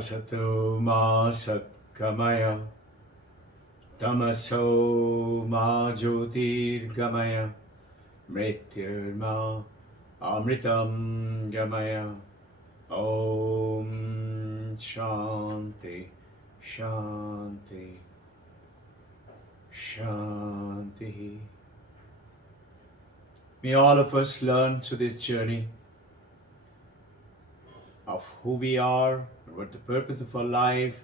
Asato ma satkamaya, tamaso ma jyotirgamaya, mrityurma amritam gamaya. Om Shanti, Shanti, Shanti. May all of us learn through this journey of who we are, what the purpose of our life,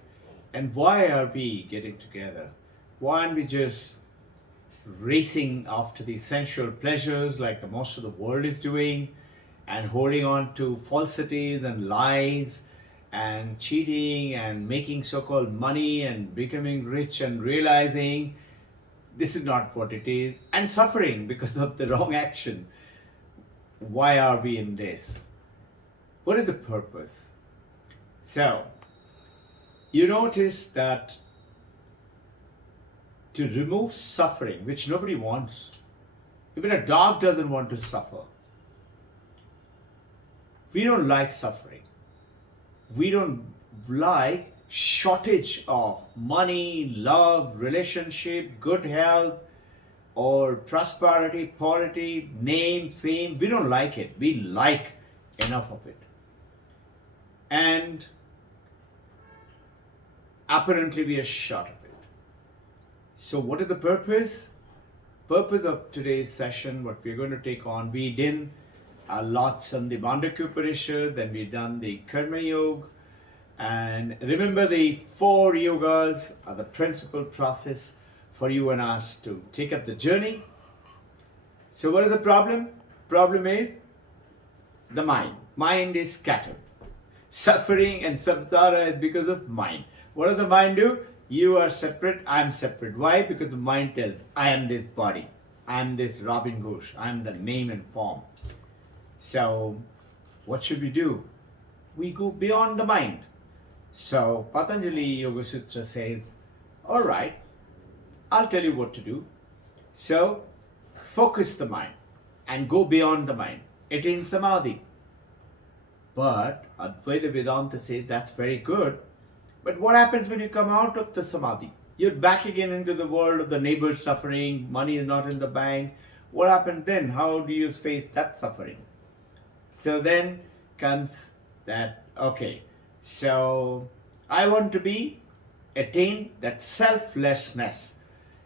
and why are we getting together? Why aren't we just racing after the sensual pleasures like the most of the world is doing, and holding on to falsities and lies and cheating and making so-called money and becoming rich and realizing this is not what it is, and suffering because of the wrong action? Why are we in this? What is the purpose? So, you notice that to remove suffering, which nobody wants, even a dog doesn't want to suffer. We don't like suffering. We don't like shortage of money, love, relationship, good health, or prosperity, polity, name, fame. We don't like it. We like enough of it. And apparently we are short of it. So what is the purpose? Purpose of today's session, what we're going to take on, we did lots on the Mandukya Upanishad, then we've done the Karma Yoga. And remember, the 4 yogas are the principal process for you and us to take up the journey. So what is the problem? Problem is the mind. Mind is scattered. Suffering and samsara is because of mind. What does the mind do? You are separate, I am separate. Why? Because the mind tells, I am this body. I am this Robbin Ghosh. I am the name and form. So what should we do? We go beyond the mind. So Patanjali Yoga Sutra says, all right, I'll tell you what to do. So focus the mind and go beyond the mind. Attain samadhi. But Advaita Vedanta says that's very good. But what happens when you come out of the samadhi? You're back again into the world of the neighbors suffering, money is not in the bank. What happens then? How do you face that suffering? So then comes that, okay, so I want to attain that selflessness.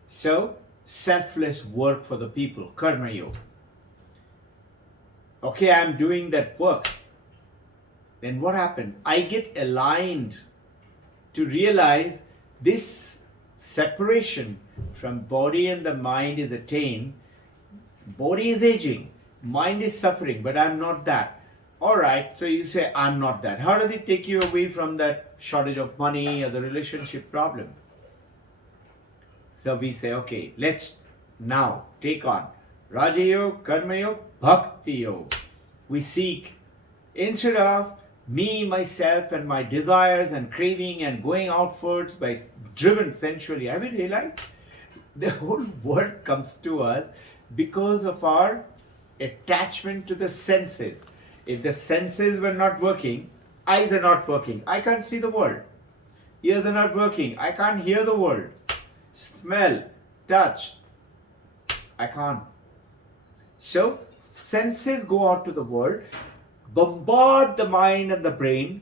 So selfless work for the people, Karma Yoga. Okay, I'm doing that work. Then what happened? I get aligned to realize this separation from body and the mind is attained. Body is aging, mind is suffering, but I'm not that. All right, so you say, I'm not that. How does it take you away from that shortage of money or the relationship problem? So we say, okay, let's now take on Raja Yoga, Karma Yoga, Bhakti Yoga. We seek, instead of me, myself, and my desires and craving and going outwards by driven sensually, have you realized the whole world comes to us because of our attachment to the senses? If the senses were not working, eyes are not working, I can't see the world. Ears are not working, I can't hear the world. Smell, touch, I can't. So senses go out to the world, bombard the mind and the brain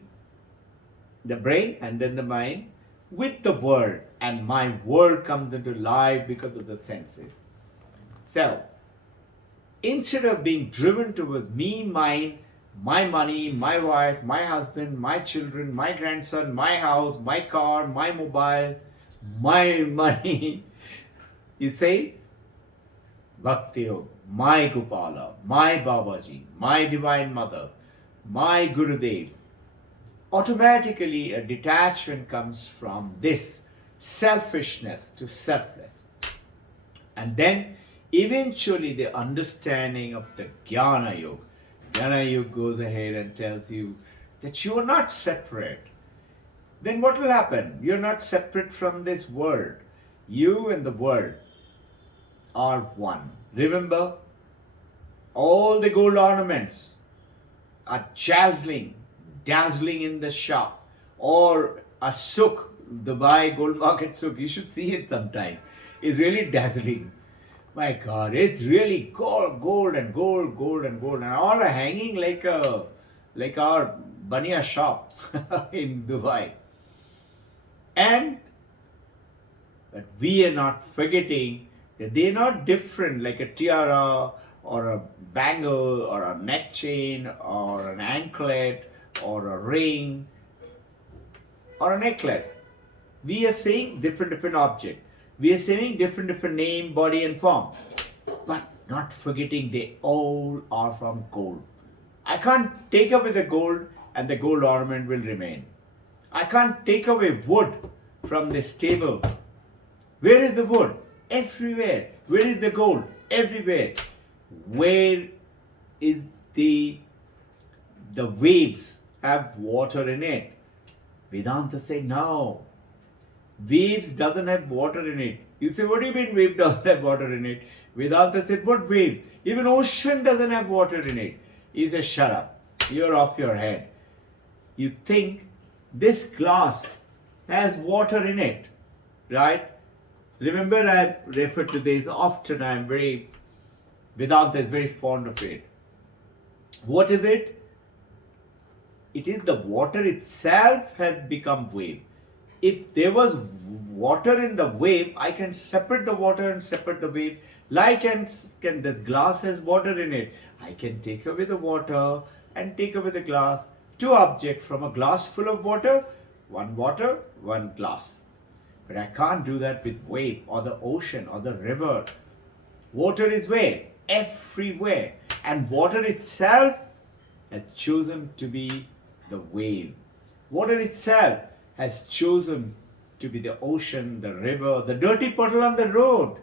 and then the mind with the world, and my world comes into life because of the senses. So instead of being driven towards me, mine, my money, my wife, my husband, my children, my grandson, my house, my car, my mobile, my money, you say, Bhakti Yoga, my Gopala, my Babaji, my Divine Mother, my Gurudev. Automatically a detachment comes from this selfishness to selfless. And then eventually the understanding of the Jnana Yoga. Jnana Yoga goes ahead and tells you that you are not separate. Then what will happen? You're not separate from this world. You and the world are one. Remember, all the gold ornaments are dazzling in the shop. or a souk, Dubai Gold Market souk. You should see it sometime. It's really dazzling. My God, it's really gold, gold and gold, gold and gold, and all are hanging like our Bania shop in Dubai. And but we are not forgetting that they're not different like a tiara or a bangle or a neck chain or an anklet or a ring or a necklace. We are saying different object. We are saying different name, body and form. But not forgetting they all are from gold. I can't take away the gold and the gold ornament will remain. I can't take away wood from this table. Where is the wood? Everywhere. Where is the gold? Everywhere. Where is the waves have water in it? Vedanta say no. Waves doesn't have water in it. You say, what do you mean wave doesn't have water in it? Vedanta said, what waves? Even ocean doesn't have water in it. He says, shut up. You're off your head. You think this glass has water in it, right? Remember, I referred to this often. Vedanta is very fond of it. What is it? It is the water itself has become wave. If there was water in the wave, I can separate the water and separate the wave. Like can the glass has water in it. I can take away the water and take away the glass. Two objects from a glass full of water, one glass. But I can't do that with wave or the ocean or the river. Water is where? Everywhere. And water itself has chosen to be the wave. Water itself has chosen to be the ocean, the river, the dirty puddle on the road.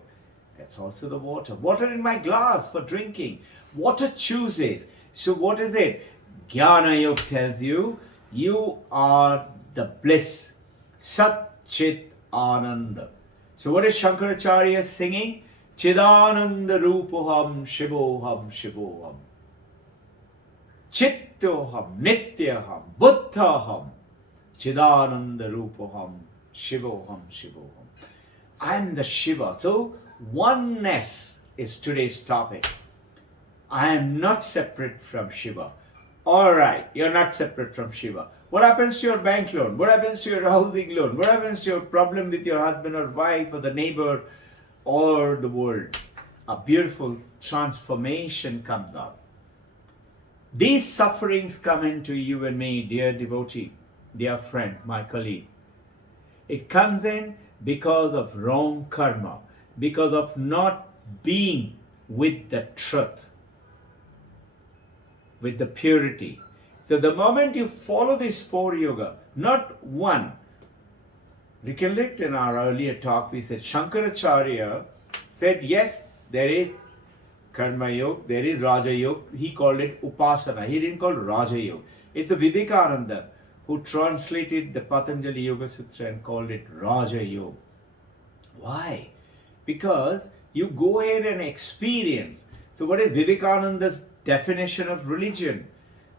That's also the water. Water in my glass for drinking. Water chooses. So what is it? Jnana Yoga tells you, you are the bliss. Sat Chit Ananda. So what is Shankaracharya singing? Chidananda Rupoham Shivoham Shivoham. Chittoham Nityaham Buddhaham. Chidananda Rupoham Shivoham Shivoham. I am the Shiva. So oneness is today's topic. I am not separate from Shiva. Alright, you're not separate from Shiva. What happens to your bank loan? What happens to your housing loan? What happens to your problem with your husband or wife or the neighbor or the world? A beautiful transformation comes up. These sufferings come into you and me, dear devotee, dear friend, my colleague. It comes in because of wrong karma, because of not being with the truth, with the purity. So the moment you follow this four yoga, not one, recollect in our earlier talk we said Shankaracharya said yes, there is Karma Yoga, there is Raja Yoga. He called it Upasana. He didn't call it Raja Yoga. It's the Vivekananda who translated the Patanjali Yoga Sutra and called it Raja Yoga. Why? Because you go ahead and experience. So what is Vivekananda's definition of religion?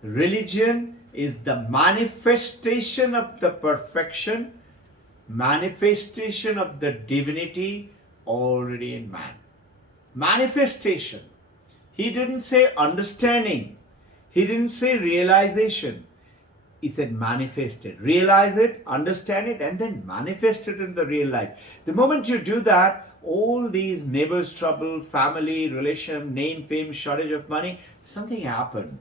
Religion is the manifestation of the perfection, manifestation of the divinity already in man. Manifestation. He didn't say understanding. He didn't say realization. He said manifest it. Realize it, understand it, and then manifest it in the real life. The moment you do that, all these neighbors' trouble, family, relation, name, fame, shortage of money, something happened.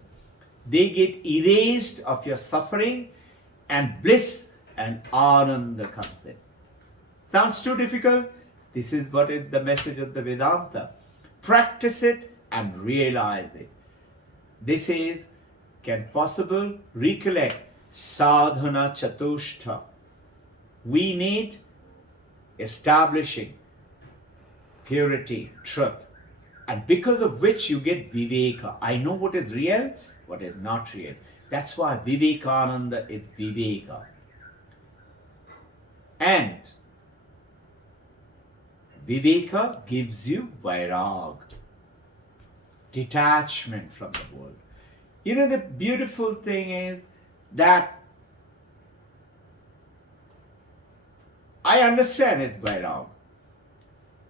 They get erased of your suffering and bliss and ananda comes in. Sounds too difficult? This is what is the message of the Vedanta. Practice it and realize it. This is, can possible, recollect, sadhana chatushta. We need establishing purity, truth, and because of which you get viveka. I know what is real, what is not real. That's why Vivekananda is viveka. And viveka gives you vairag, detachment from the world. You know, the beautiful thing is that I understand it's Vairag.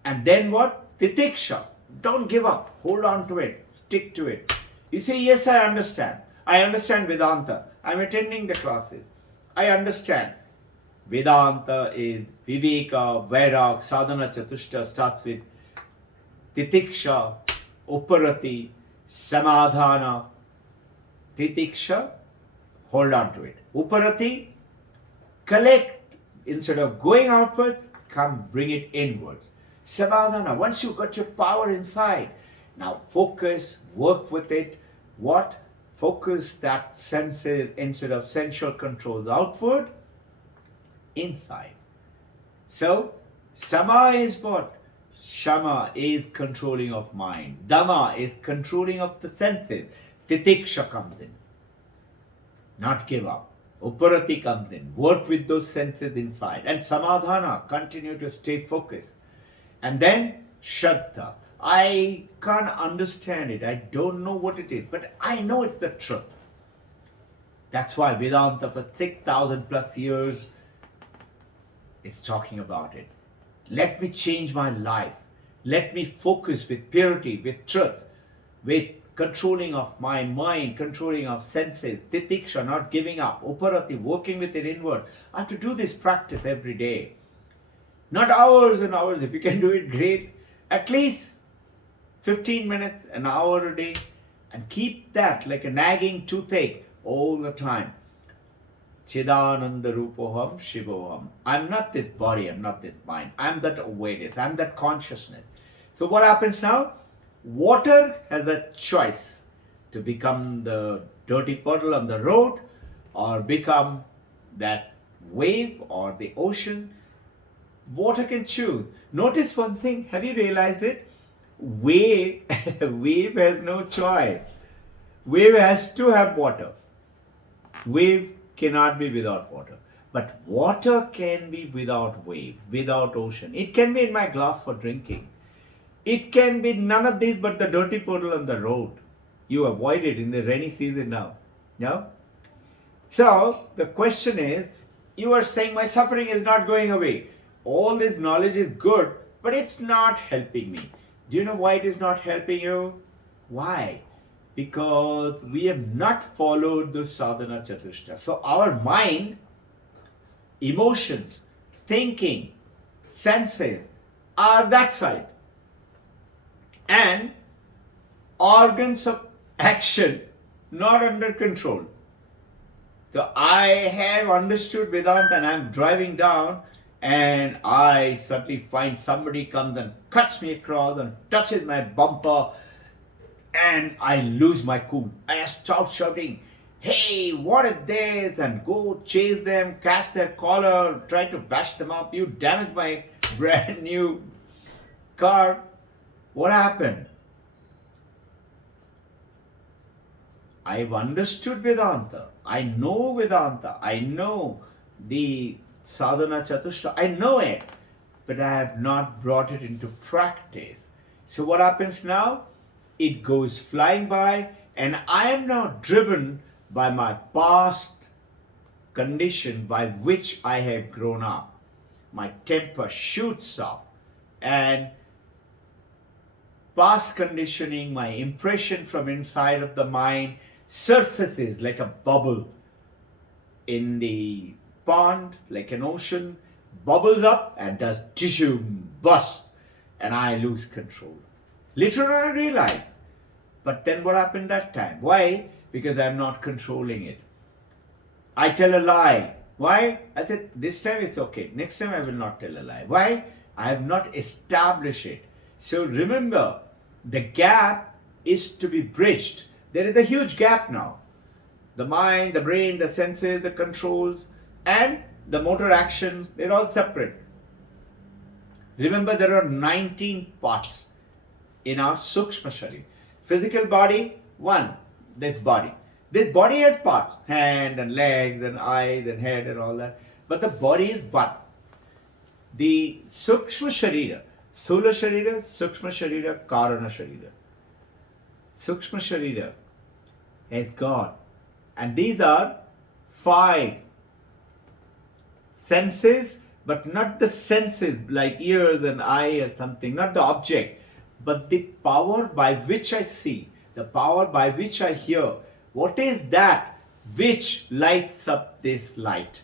And then what? Titiksha. Don't give up. Hold on to it. Stick to it. You say, yes, I understand. I understand Vedanta. I'm attending the classes. I understand. Vedanta is Viveka, Vairag, Sadhana Chatushta starts with Titiksha, Uparati, Samadhana. Titiksha, hold on to it. Uparati, collect. Instead of going outwards, come bring it inwards. Samadhana, once you got your power inside, now focus, work with it. What? Focus that senses instead of sensual controls outward, inside. So, Sama is what? Shama is controlling of mind. Dama is controlling of the senses. Titiksha comes in. Not give up. Uparati comes in. Work with those senses inside. And Samadhana, continue to stay focused. And then Shraddha. I can't understand it. I don't know what it is. But I know it's the truth. That's why Vedanta for 6,000 plus years is talking about it. Let me change my life. Let me focus with purity, with truth, with controlling of my mind, controlling of senses, titiksha, not giving up, uparati, working with it inward. I have to do this practice every day. Not hours and hours. If you can do it, great. At least 15 minutes, an hour a day. And keep that like a nagging toothache all the time. Chidananda Rupoham Shivoham. I'm not this body, I'm not this mind. I'm that awareness, I'm that consciousness. So what happens now? Water has a choice to become the dirty puddle on the road or become that wave or the ocean. Water can choose. Notice one thing, have you realized it? Wave has no choice. Wave has to have water. Wave cannot be without water. But water can be without wave, without ocean. It can be in my glass for drinking. It can be none of these but the dirty puddle on the road. You avoid it in the rainy season now. No? So the question is, you are saying my suffering is not going away. All this knowledge is good, but it's not helping me. Do you know why it is not helping you? Why? Because we have not followed the sadhana chatushta. So our mind, emotions, thinking, senses are that side. And organs of action not under control. So I have understood Vedanta and I'm driving down and I suddenly find somebody comes and cuts me across and touches my bumper. And I lose my cool. And I start shouting, hey, what is this? And go chase them, catch their collar, try to bash them up. You damaged my brand new car. What happened? I've understood Vedanta. I know Vedanta. I know the sadhana chatushta. I know it. But I have not brought it into practice. So what happens now? It goes flying by and I am now driven by my past condition by which I have grown up. My temper shoots up and past conditioning, my impression from inside of the mind surfaces like a bubble in the pond, like an ocean, bubbles up and does tissue burst and I lose control. Later on I realized. But then what happened that time? Why? Because I'm not controlling it. I tell a lie. Why? I said, this time it's okay. Next time I will not tell a lie. Why? I have not established it. So remember, the gap is to be bridged. There is a huge gap now. The mind, the brain, the senses, the controls, and the motor actions, they're all separate. Remember, there are 19 parts in our Sukshma Sharir. Physical body, one, this body. This body has parts, hand and legs and eyes and head and all that. But the body is one. The Sukshma Sharira, Sthula Sharira, Sukshma Sharira, Karana Sharira. Sukshma Sharira is God. And these are 5 senses but not the senses like ears and eye or something, not the object, but the power by which I see, the power by which I hear. What is that which lights up this light?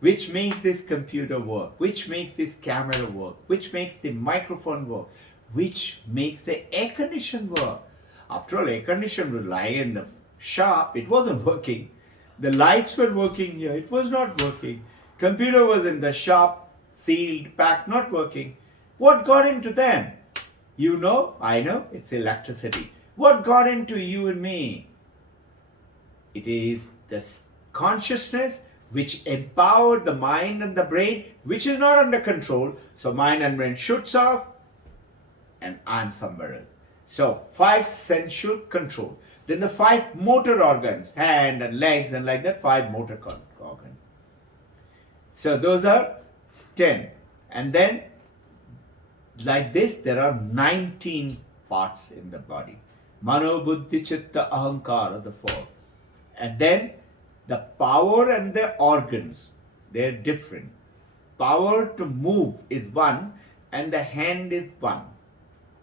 Which makes this computer work? Which makes this camera work? Which makes the microphone work? Which makes the air condition work? After all, air condition would lie in the shop. It wasn't working. The lights were working here. It was not working. Computer was in the shop, sealed, packed, not working. What got into them? You know, I know, it's electricity. What got into you and me? It is the consciousness which empowered the mind and the brain, which is not under control. So mind and brain shoots off and I'm somewhere else. So 5 sensual control. Then the 5 motor organs, hand and legs and like that, 5 motor organs. So those are 10. And then like this, there are 19 parts in the body. Mano, Buddhi, Chitta, Ahankara, the 4. And then the power and the organs, they're different. Power to move is 1 and the hand is 1.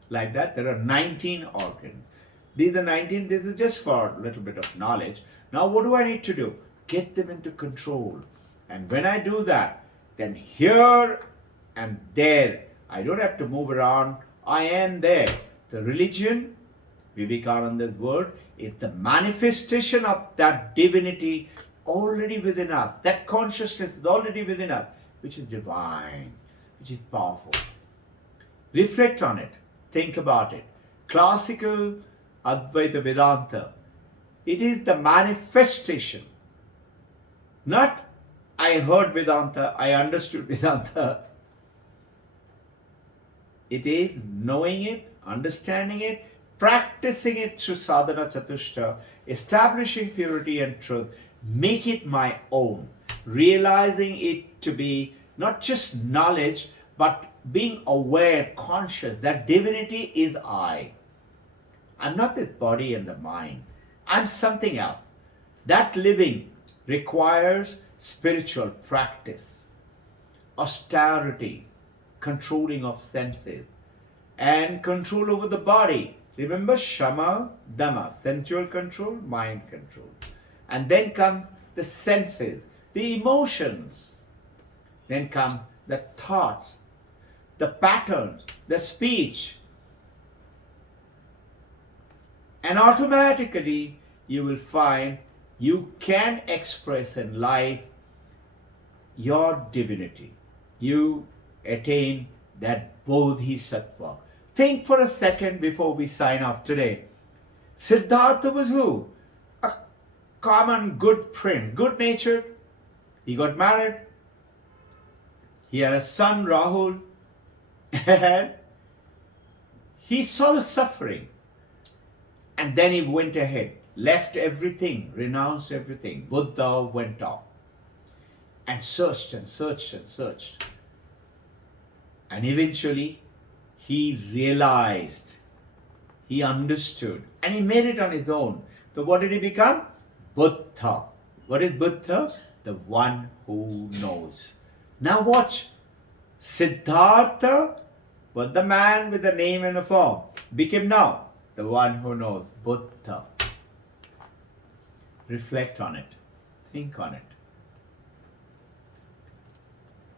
Like that, there are 19 organs. These are 19, this is just for a little bit of knowledge. Now what do I need to do? Get them into control. And when I do that, then here and there, I don't have to move around, I am there. The religion, Vivekananda's word, is the manifestation of that divinity already within us. That consciousness is already within us, which is divine, which is powerful. Reflect on it. Think about it. Classical Advaita Vedanta, it is the manifestation. Not I heard Vedanta, I understood Vedanta. It is knowing it, understanding it, practicing it through sadhana chatushta, establishing purity and truth, make it my own, realizing it to be not just knowledge, but being aware, conscious that divinity is I. I'm not this body and the mind. I'm something else. That living requires spiritual practice, austerity, controlling of senses, and control over the body. Remember Shama, Dhamma, sensual control, mind control. And then comes the senses, the emotions. Then come the thoughts, the patterns, the speech. And automatically you will find you can express in life your divinity. You attain that bodhisattva. Think for a second before we sign off today. Siddhartha was who? A common good prince, good natured. He got married. He had a son, Rahul. And he saw the suffering. And then he went ahead, left everything, renounced everything. Buddha went off and searched and searched and searched. And eventually he realized, he understood, and he made it on his own. So what did he become? Buddha. What is Buddha? The one who knows. Now watch. Siddhartha was the man with a name and a form. Became now the one who knows. Buddha. Reflect on it. Think on it.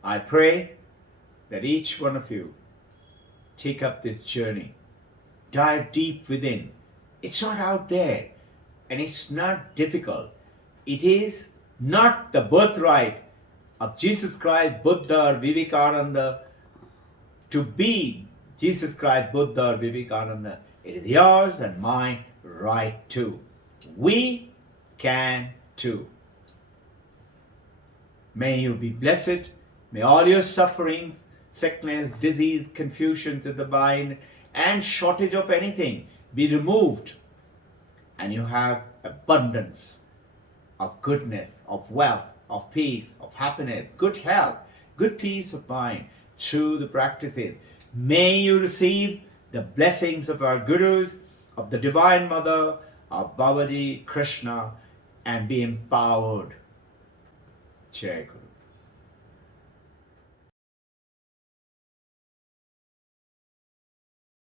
I pray that each one of you take up this journey. Dive deep within. It's not out there and it's not difficult. It is not the birthright of Jesus Christ, Buddha or Vivekananda to be Jesus Christ, Buddha or Vivekananda. It is yours and mine right too. We can too. May you be blessed. May all your sufferings, sickness, disease, confusion to the mind, and shortage of anything be removed. And you have abundance of goodness, of wealth, of peace, of happiness, good health, good peace of mind through the practices. May you receive the blessings of our gurus, of the Divine Mother, of Babaji, Krishna, and be empowered. Jai Guru.